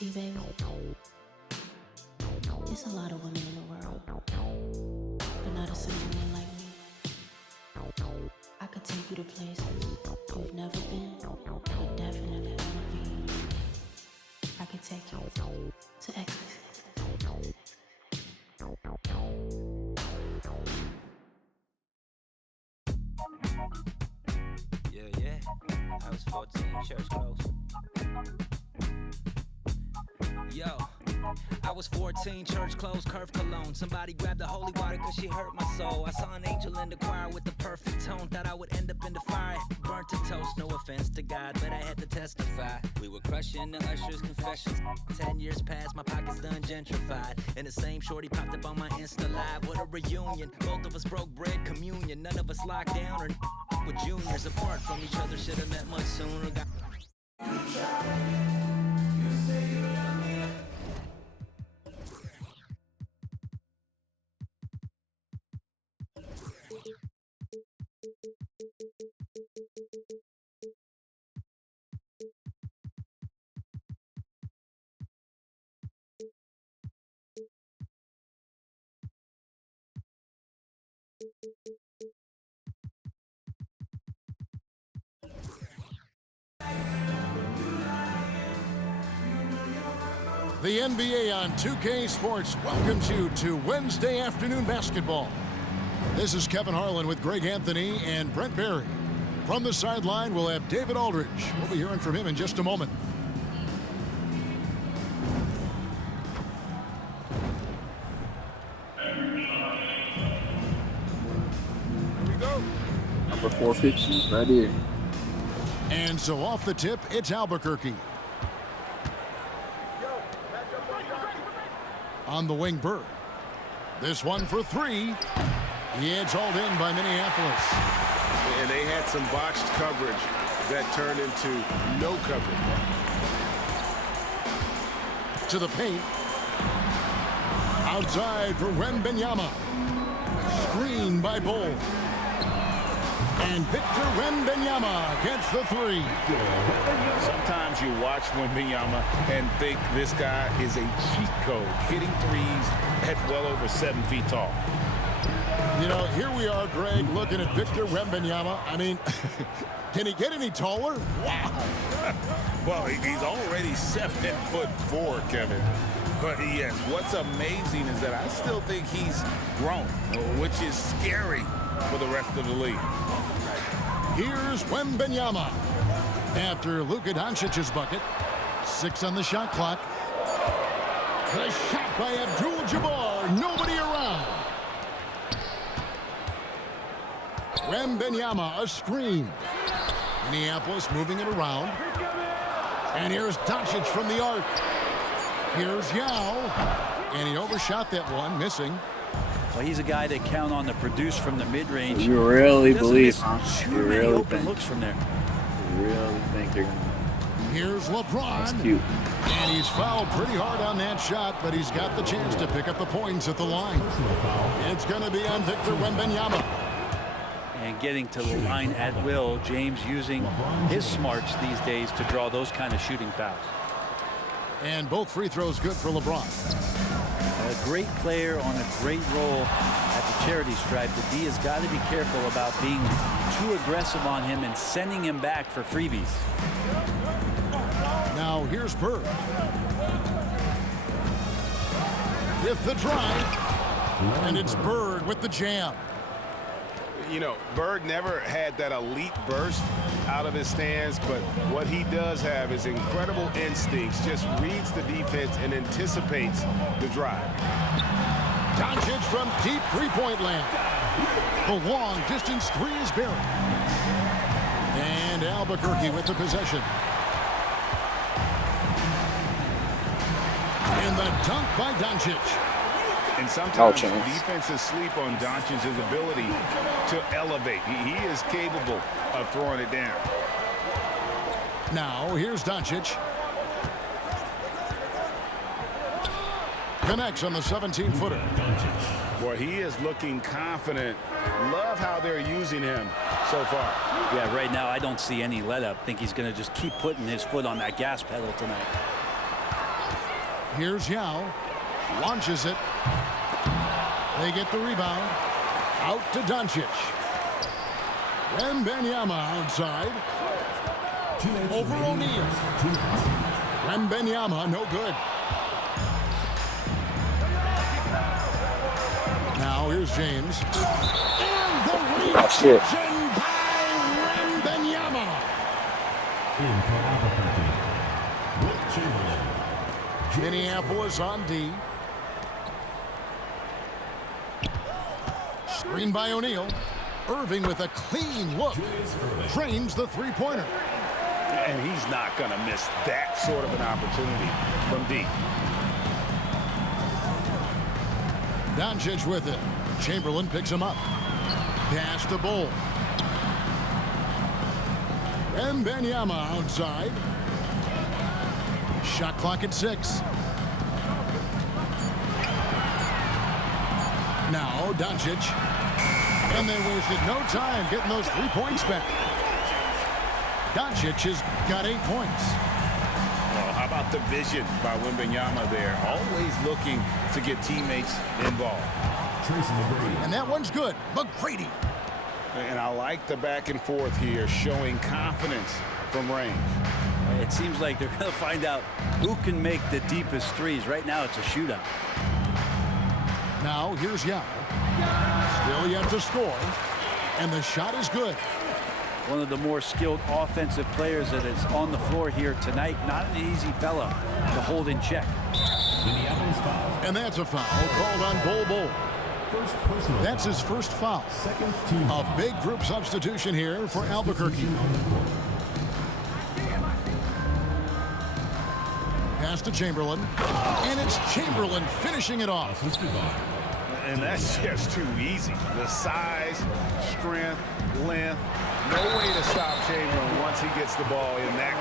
See, baby, there's a lot of women in the world, but not a single one like me. I could take you to places you've never been, but definitely wanna be. I could take you to ecstasy. Yeah. I was 14, church close. Yo, I was 14, church closed, curve cologne. Somebody grabbed the holy water cause she hurt my soul. I saw an angel in the choir with the perfect tone. Thought I would end up in the fire, burnt to toast. No offense to God, but I had to testify. We were crushing the usher's confessions. 10 years passed, my pockets done gentrified. And the same shorty popped up on my Insta Live. What a reunion, both of us broke bread, communion. None of us locked down or with juniors apart from each other. Should've met much sooner. The NBA on 2K Sports welcomes you to Wednesday afternoon basketball. This is Kevin Harlan with Greg Anthony and Brent Barry. From the sideline, we'll have David Aldridge. We'll be hearing from him in just a moment. Here we go. Number 450, right here. And so off the tip, it's Albuquerque. On the wing, Bird. This one for three. It's hauled in by Minneapolis. And they had some botched coverage that turned into no coverage. To the paint. Outside for Wembanyama. Screen by Bull. And Victor Wembanyama gets the three. Sometimes you watch Wembanyama and think this guy is a cheat code, hitting threes at well over 7 feet tall. You know, here we are, Greg, looking at Victor Wembanyama. I mean, can he get any taller? Wow. Well, he's already 7'4", Kevin. But yes, what's amazing is that I still think he's grown, which is scary for the rest of the league. Here's Wembanyama. After Luka Doncic's bucket, 6 on the shot clock. The shot by Abdul-Jabbar. Nobody around. Wembanyama, a screen. Minneapolis moving it around. And here's Doncic from the arc. Here's Yao. And he overshot that one, missing. Well, he's a guy that count on to produce from the mid-range. You really He doesn't believe, miss huh? too You many really open think. looks from there. You really think they're gonna? Here's That's LeBron. cute. And he's fouled pretty hard on that shot, but he's got the chance to pick up the points at the line. It's going to be on Victor Wembanyama. And getting to the line at will, James using his smarts these days to draw those kind of shooting fouls. And both free throws good for LeBron. A great player on a great role at the charity stripe. The D has got to be careful about being too aggressive on him and sending him back for freebies. Now here's Bird. With the drive. And it's Bird with the jam. You know, Bird never had that elite burst out of his stance, but what he does have is incredible instincts, just reads the defense and anticipates the drive. Doncic from deep three-point land. The long distance three is buried. And Albuquerque with the possession. And the dunk by Doncic. And sometimes Chance. defenses sleep on Doncic's ability to elevate. He is capable of throwing it down. Now here's Doncic. Connects on the 17-footer. Boy, he is looking confident. Love how they're using him so far. Yeah, right now I don't see any let up. Think he's going to just keep putting his foot on that gas pedal tonight. Here's Yao. Launches it. They get the rebound. Out to Doncic. Wembanyama outside. Over O'Neal. Wembanyama, no good. Now here's James. And the That's it. reaction by Wembanyama. In for Albuquerque, Wilt Chamberlain. Minneapolis on D. Screen by O'Neal. Irving with a clean look. Trains the three-pointer. And he's not going to miss that sort of an opportunity from deep. Doncic with it. Chamberlain picks him up. Pass to Bull. Wembanyama outside. Shot clock at 6. Now Doncic. And they wasted no time getting those 3 points back. Doncic has got 8 points. Well, how about the vision by Wembanyama there? Always looking to get teammates involved. Tracy McGrady. And that one's good. McGrady. And I like the back and forth here, showing confidence from range. It seems like they're going to find out who can make the deepest threes. Right now it's a shootout. Now here's Yao. Still yet to score. And the shot is good. One of the more skilled offensive players that is on the floor here tonight. Not an easy fella to hold in check. Minneapolis foul. And that's a foul called on Bol Bol. First personal That's foul. his first foul. Second team. A big group substitution here for Albuquerque. On the court. Pass to Chamberlain. And it's Chamberlain finishing it off. Assisted by And that's just too easy. The size, strength, length. No way to stop Chamberlain once he gets the ball in that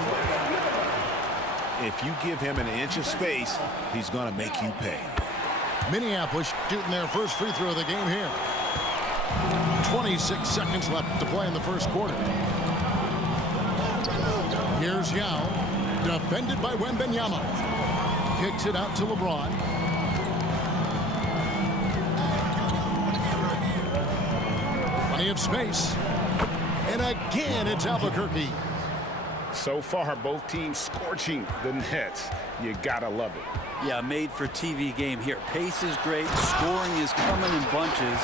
close. If you give him an inch of space, he's going to make you pay. Minneapolis shooting their first free throw of the game here. 26 seconds left to play in the first quarter. Here's Yao. Defended by Wembanyama. Kicks it out to LeBron. Plenty of space. And again, it's Albuquerque. So far, both teams scorching the nets. You gotta love it. Yeah, made for TV game here. Pace is great, scoring is coming in bunches,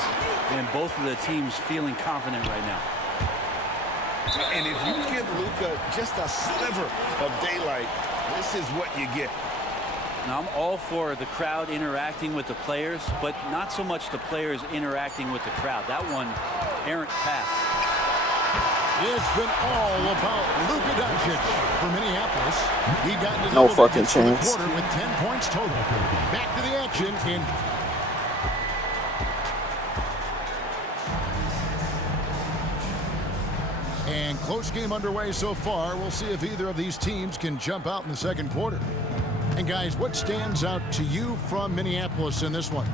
and both of the teams feeling confident right now. And if you give Luka just a sliver of daylight, this is what you get. Now, I'm all for the crowd interacting with the players, but not so much the players interacting with the crowd. That one, errant pass. It's been all about Luka Doncic for Minneapolis. He got into No double fucking digits for the chance. quarter with 10 points total. Back to the action in and close game underway so far. We'll see if either of these teams can jump out in the second quarter. And guys, what stands out to you from Minneapolis in this one?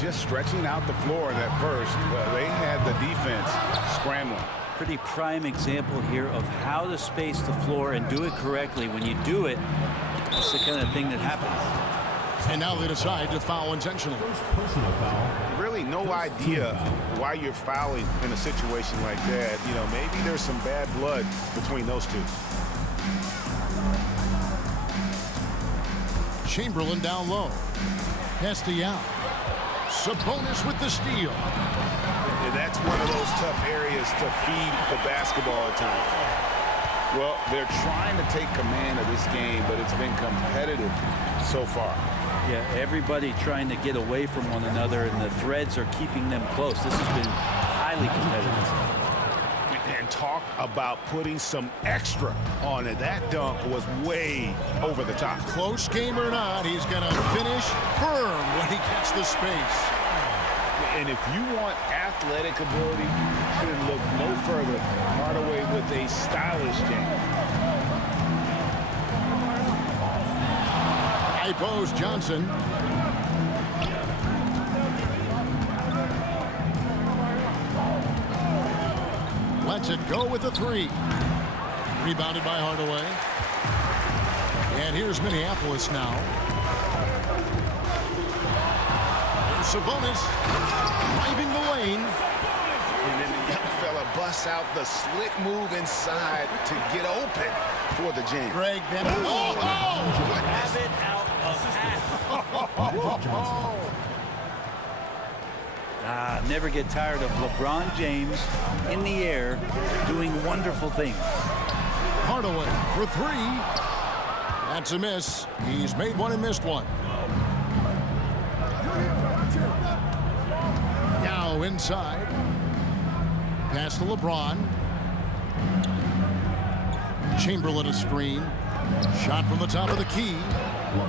Just stretching out the floor at first. They had the defense scrambling. Pretty prime example here of how to space the floor and do it correctly. When you do it, it's the kind of thing that happens. And now they decide to foul intentionally. First personal foul. Really no idea why you're fouling in a situation like that. You know, maybe there's some bad blood between those two. Chamberlain down low. Castellano. Sabonis with the steal. And that's one of those tough areas to feed the basketball at times. Well, they're trying to take command of this game, but it's been competitive so far. Yeah, everybody trying to get away from one another, and the threads are keeping them close. This has been highly competitive. And talk about putting some extra on it. That dunk was way over the top. Close game or not, he's going to finish firm when he gets the space. And if you want athletic ability, then look no further. Hardaway with a stylish game. High post Johnson. Lets it go with the three. Rebounded by Hardaway. And here's Minneapolis now. Here's Sabonis driving the lane. And then the young fella busts out the slick move inside to get open for the jam. Greg then. Have it out of half. Never get tired of LeBron James in the air doing wonderful things. Hardaway for three. That's a miss. He's made one and missed one. Now inside. Pass to LeBron. Chamberlain a screen. Shot from the top of the key.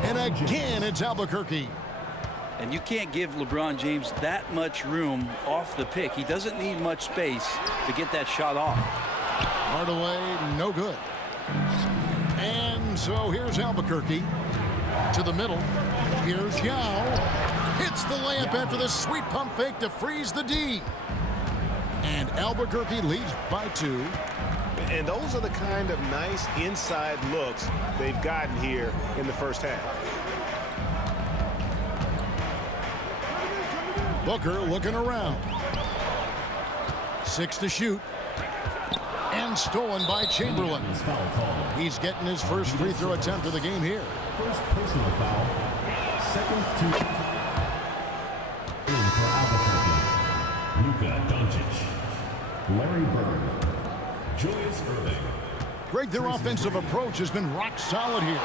And again, it's Albuquerque. And you can't give LeBron James that much room off the pick. He doesn't need much space to get that shot off. Hardaway, no good. And so here's Albuquerque to the middle. Here's Yao. Hits the layup after the sweet pump fake to freeze the D. And Albuquerque leads by 2. And those are the kind of nice inside looks they've gotten here in the first half. Booker looking around. 6 to shoot. And stolen by Chamberlain. Foul call. He's getting his first free throw attempt of the game here. First personal foul. Second to for Albuquerque. Luka Doncic. Larry Bird. Julius Erving. Greg, their offensive approach has been rock solid here.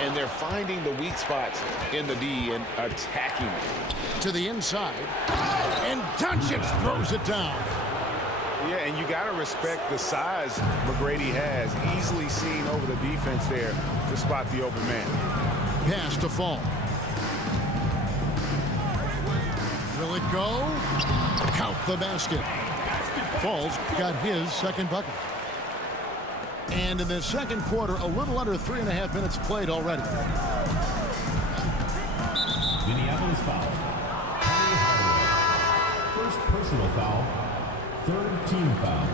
And they're finding the weak spots in the D and attacking it. To the inside. And Doncic throws it down. Yeah, and you got to respect the size McGrady has. Easily seen over the defense there to spot the open man. Pass to Fall. Will it go? Count the basket. Fall's got his second bucket. And in the second quarter, a little under 3.5 minutes played already. Minneapolis foul. Tony Hardaway. First personal foul. Third team foul.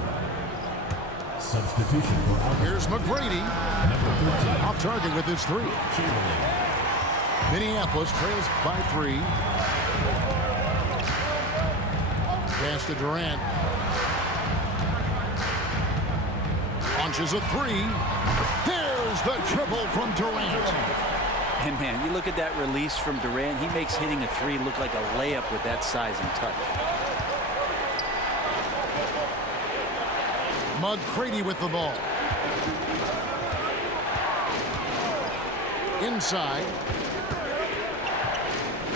Substitution for Albuquerque. Here's McGrady. Number 13. Off target with his 3. Chamberlain. Minneapolis trails by 3. Pass to Durant. On launches a three. There's the triple from Durant. And man, you look at that release from Durant. He makes hitting a three look like a layup with that size and touch. McGrady with the ball. Inside.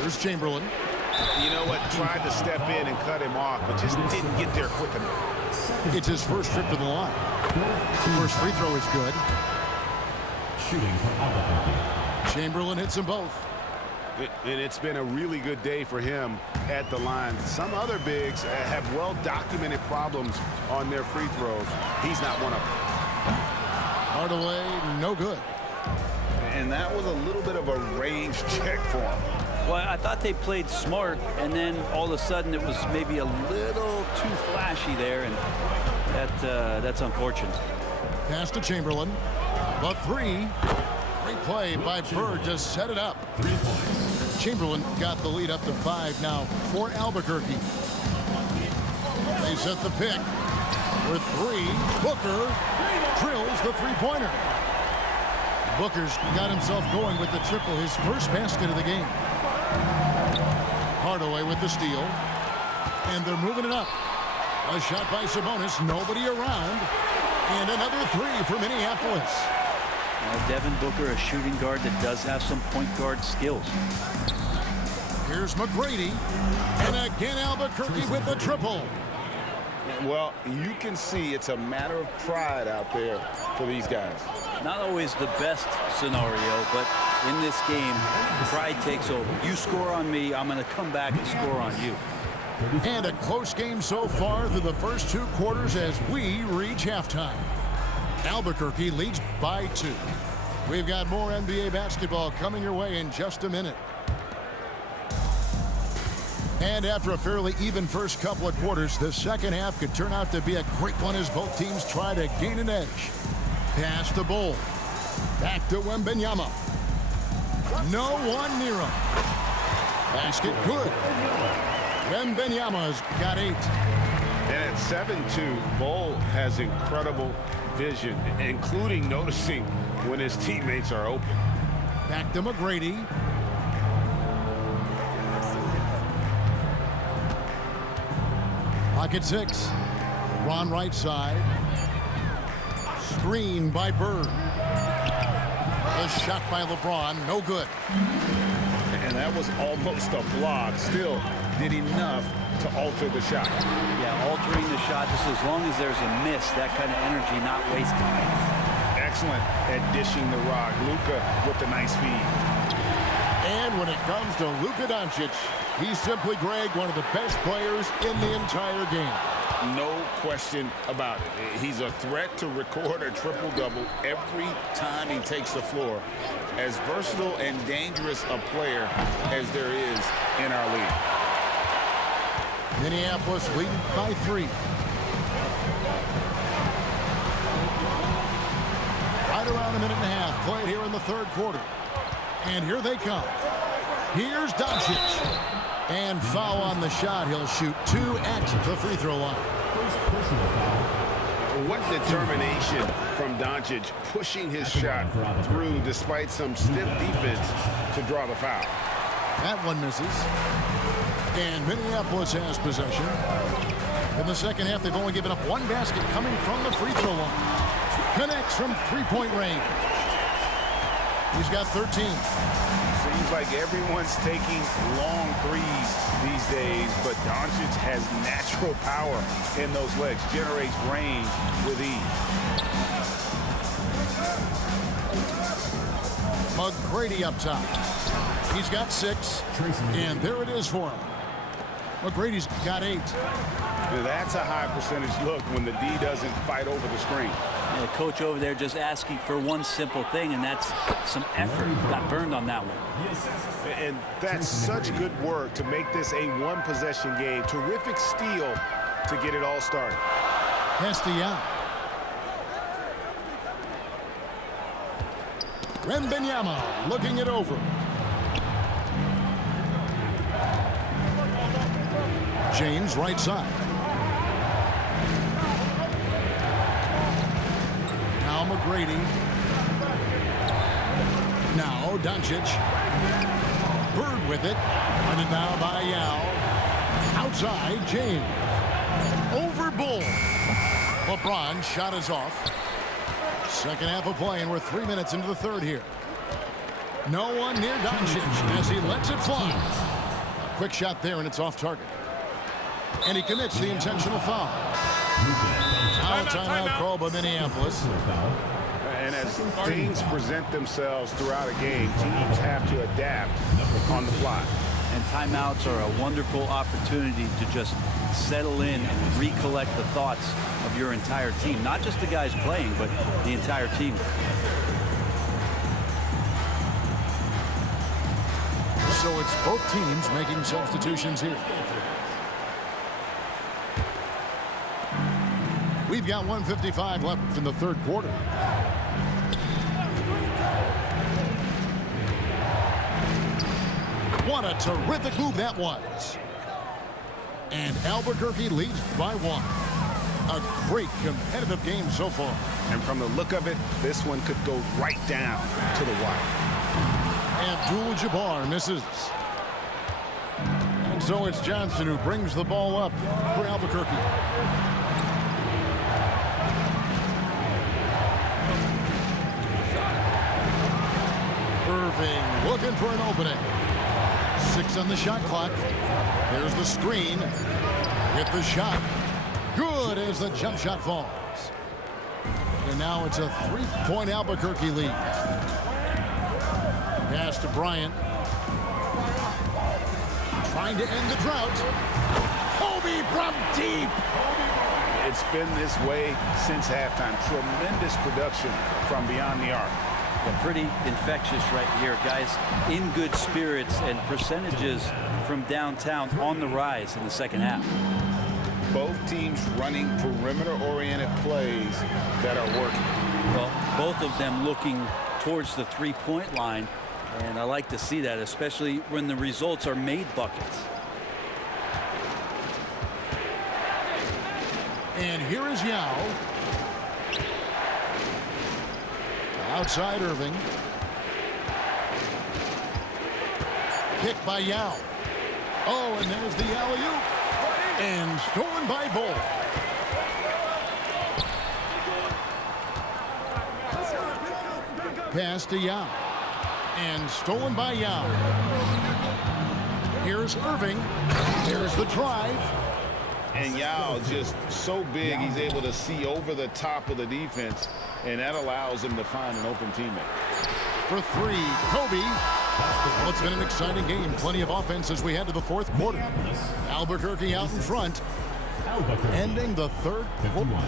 Here's Chamberlain. You know what? Tried to step in and cut him off, but just didn't get there quick enough. It's his first trip to the line. First free throw is good. Shooting for Albuquerque. Chamberlain hits them both. And it's been a really good day for him at the line. Some other bigs have well-documented problems on their free throws. He's not one of them. Hardaway, no good. And that was a little bit of a range check for him. Well, I thought they played smart, and then all of a sudden it was maybe a little too flashy there, and that's unfortunate. Pass to Chamberlain. The three. Great play by Bird to set it up. 3 points. Chamberlain got the lead up to 5 now for Albuquerque. They set the pick. With 3, Booker drills the three-pointer. Booker's got himself going with the triple, his first basket of the game. Hardaway with the steal. And they're moving it up. A shot by Sabonis, nobody around. And another 3 for Minneapolis. Devin Booker, a shooting guard that does have some point guard skills. Here's McGrady. And again Albuquerque with the triple. Well, you can see it's a matter of pride out there for these guys. Not always the best scenario, but in this game, pride takes over. You score on me, I'm going to come back and score on you. And a close game so far through the first 2 quarters as we reach halftime. Albuquerque leads by 2. We've got more NBA basketball coming your way in just a minute. And after a fairly even first couple of quarters, the second half could turn out to be a great one as both teams try to gain an edge. Pass to Bol. Back to Wembanyama. No one near him. Basket good. Wembanyama's got 8. And at 7-2, Bol has incredible vision, including noticing when his teammates are open. Back to McGrady. Pocket 6. Ron right side. Screen by Bird. A shot by LeBron, no good. And that was almost a block. Still did enough to alter the shot. Yeah, altering the shot, just as long as there's a miss, that kind of energy not wasted. Excellent at dishing the rock. Luka with the nice feed. And when it comes to Luka Doncic, he's simply, Greg, one of the best players in the entire game. No question about it. He's a threat to record a triple-double every time he takes the floor. As versatile and dangerous a player as there is in our league. Minneapolis leading by 3. Right around a minute and a half played here in the third quarter. And here they come. Here's Doncic. And foul on the shot. He'll shoot 2 at the free throw line. What determination from Doncic, pushing his shot through despite some stiff defense to draw the foul. That one misses. And Minneapolis has possession. In the second half, they've only given up 1 basket coming from the free throw line. Connects from three-point range. He's got 13. Seems like everyone's taking long threes these days, but Doncic has natural power in those legs, generates range with ease. McGrady up top. He's got 6, and there it is for him. McGrady's got 8. That's a high percentage look when the D doesn't fight over the screen. And the coach over there just asking for one simple thing, and that's some effort. Got burned on that one. And that's such good work to make this a one-possession game. Terrific steal to get it all started. Castellano. Wembanyama looking it over. James right side. McGrady. Now Doncic. Bird with it. Running now by Yao. Outside, James. Over Bull. LeBron shot is off. Second half of play, and we're 3 minutes into the third here. No one near Doncic as he lets it fly. A quick shot there, and it's off target. And he commits the intentional foul. Timeout call by Minneapolis. And as things present themselves throughout a game, teams have to adapt on the fly. And timeouts are a wonderful opportunity to just settle in and recollect the thoughts of your entire team. Not just the guys playing, but the entire team. So it's both teams making substitutions here. We've got 1:55 left in the third quarter. What a terrific move that was. And Albuquerque leads by 1. A great competitive game so far. And from the look of it, this one could go right down to the wire. Abdul-Jabbar misses. And so it's Johnson who brings the ball up for Albuquerque. Irving looking for an opening. 6 on the shot clock. There's the screen. Hit the shot. Good as the jump shot falls. And now it's a 3-point Albuquerque lead. Pass to Bryant. Trying to end the drought. Kobe from deep. It's been this way since halftime. Tremendous production from beyond the arc. Yeah, pretty infectious right here, guys. In good spirits, and percentages from downtown on the rise in the second half. Both teams running perimeter-oriented plays that are working. Well, both of them looking towards the three-point line, and I like to see that, especially when the results are made buckets. And here is Yao. Outside Irving. Kick by Yao. Oh, and there's the alley-oop. And stolen by Bull. Pass to Yao. And stolen by Yao. Here's Irving. There's the drive. And Yao just so big, he's able to see over the top of the defense, and that allows him to find an open teammate. For 3, Kobe. Well, it's been an exciting game. Plenty of offense as we head to the fourth quarter. Albuquerque out in front. Ending the third quarter.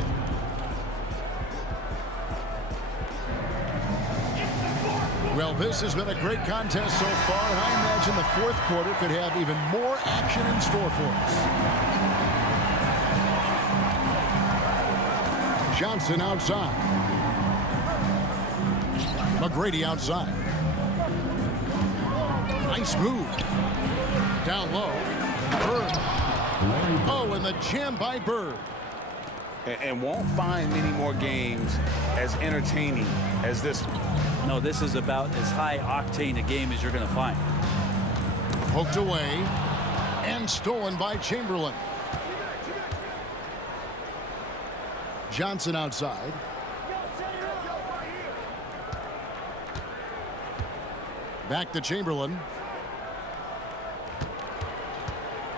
Well, this has been a great contest so far, and I imagine the fourth quarter could have even more action in store for us. Johnson outside. McGrady outside. Nice move. Down low. Bird. Oh, and the jam by Bird. And won't find many more games as entertaining as this one. No, this is about as high octane a game as you're going to find. Poked away and stolen by Chamberlain. Johnson outside. Back to Chamberlain.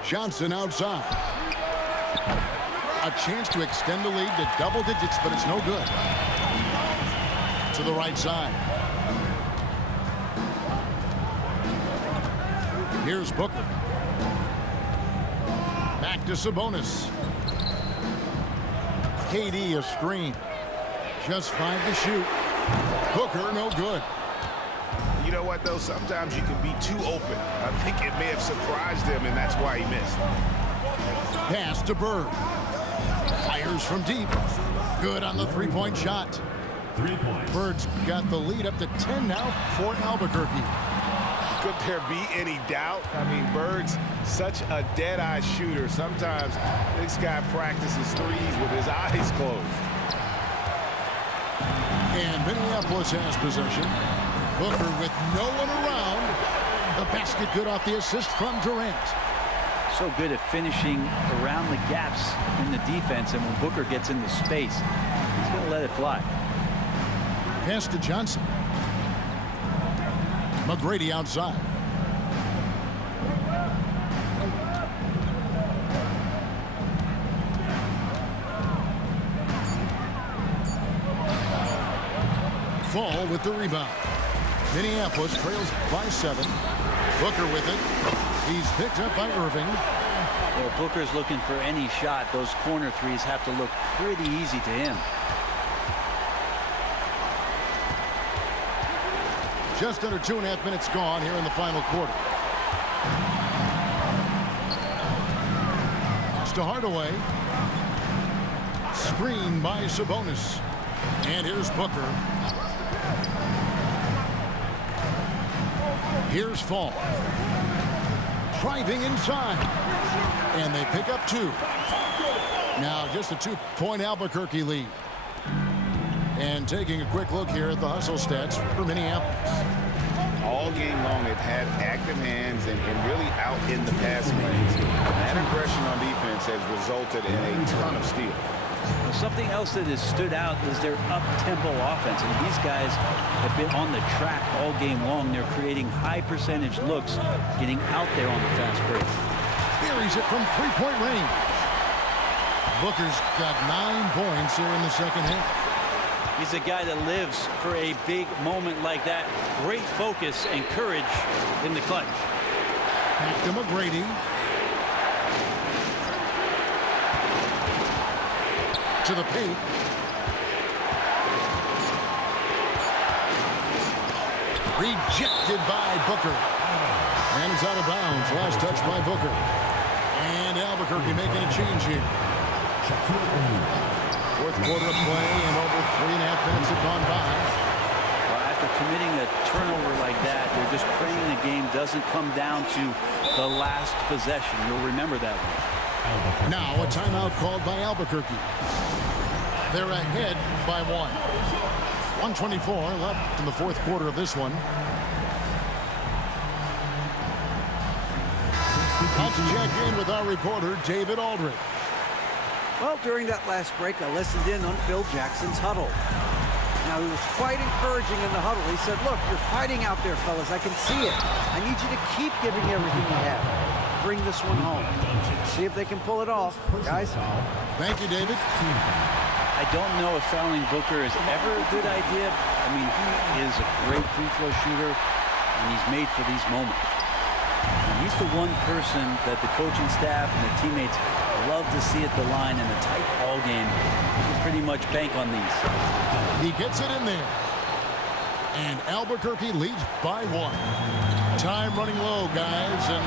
Johnson outside. A chance to extend the lead to double digits, but it's no good. To the right side. Here's Booker. Back to Sabonis. KD a screen. Just 5 to shoot. Booker no good. You know what, though? Sometimes you can be too open. I think it may have surprised him, and that's why he missed. Pass to Bird. Fires from deep. Good on the three-point shot. 3 points. Bird's got the lead up to 10 now for Albuquerque. Could there be any doubt? I mean, Bird's such a dead-eye shooter. Sometimes this guy practices threes with his eyes closed. And Minneapolis has possession. Booker with no one around. The basket good off the assist from Durant. So good at finishing around the gaps in the defense, and when Booker gets into space, he's going to let it fly. Pass to Johnson. McGrady outside. Fall with the rebound. Minneapolis trails by 7. Booker with it. He's picked up by Irving. Well, Booker's looking for any shot. Those corner threes have to look pretty easy to him. Just under 2.5 minutes gone here in the final quarter. Pass to Hardaway. Screen by Sabonis. And here's Booker. Here's Fall. Driving inside. And they pick up 2. Now just a 2-point Albuquerque lead. And taking a quick look here at the hustle stats for Minneapolis. All game long, they've had active hands and really out in the passing lanes. That aggression on defense has resulted in a ton of steals. Well, something else that has stood out is their up-tempo offense. And these guys have been on the track all game long. They're creating high-percentage looks, getting out there on the fast break. Buries it from 3-point range. Booker's got 9 points here in the second half. He's a guy that lives for a big moment like that. Great focus and courage in the clutch. Back to McGrady. To the paint. Rejected by Booker. And it's out of bounds. Last touch by Booker. And Albuquerque making a change here. Fourth quarter of play and over 3.5 minutes have gone by. Well, after committing a turnover like that, they're just praying the game doesn't come down to the last possession. You'll remember that one. Now a timeout called by Albuquerque. They're ahead by 1. 1:24 left in the fourth quarter of this one. Let's check in with our reporter, David Aldridge. Well, during that last break, I listened in on Phil Jackson's huddle. Now, he was quite encouraging in the huddle. He said, look, you're fighting out there, fellas. I can see it. I need you to keep giving everything you have. Bring this one home. See if they can pull it off. Guys? Thank you, David. I don't know if fouling Booker is ever a good idea. I mean, he is a great free throw shooter, and he's made for these moments. And he's the one person that the coaching staff and the teammates love to see at the line in a tight ball game. You can pretty much bank on these. He gets it in there. And Albuquerque leads by 1. Time running low, guys, and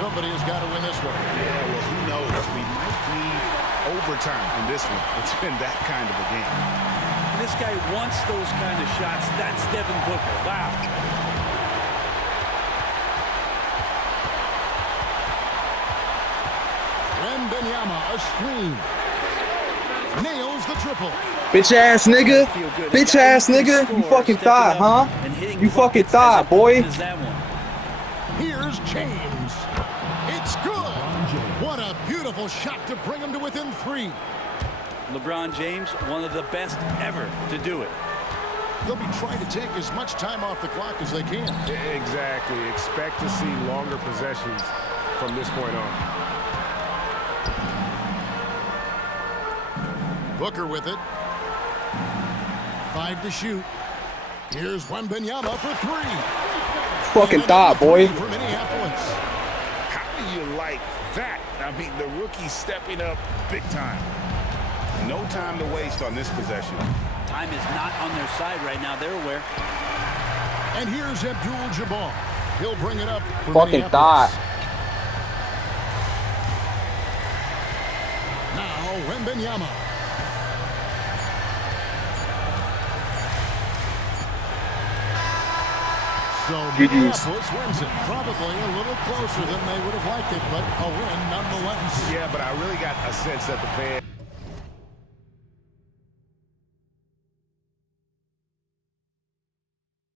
somebody has got to win this one. Yeah, well, who knows? We might need overtime in this one. It's been that kind of a game. This guy wants those kind of shots. That's Devin Booker. Wow. Wembanyama, a screen. Nails the triple. Bitch ass nigga. Bitch ass nigga. You fucking thought, huh? You fucking thought, boy. Here's James. It's good. What a beautiful shot to bring him to within 3. LeBron James, one of the best ever to do it. They'll be trying to take as much time off the clock as they can. Exactly. Expect to see longer possessions from this point on. Booker with it. 5 to shoot. Here's Wembanyama for 3. Fucking thought, boy. For Minneapolis. How do you like that? I mean, the rookie stepping up big time. No time to waste on this possession. Time is not on their side right now. They're aware. And here's Abdul-Jabbar. He'll bring it up for Fucking thought. Now Wembanyama. So Minneapolis wins it. Probably a little closer than they would have liked it, but a win nonetheless. Yeah, but I really got a sense that the fans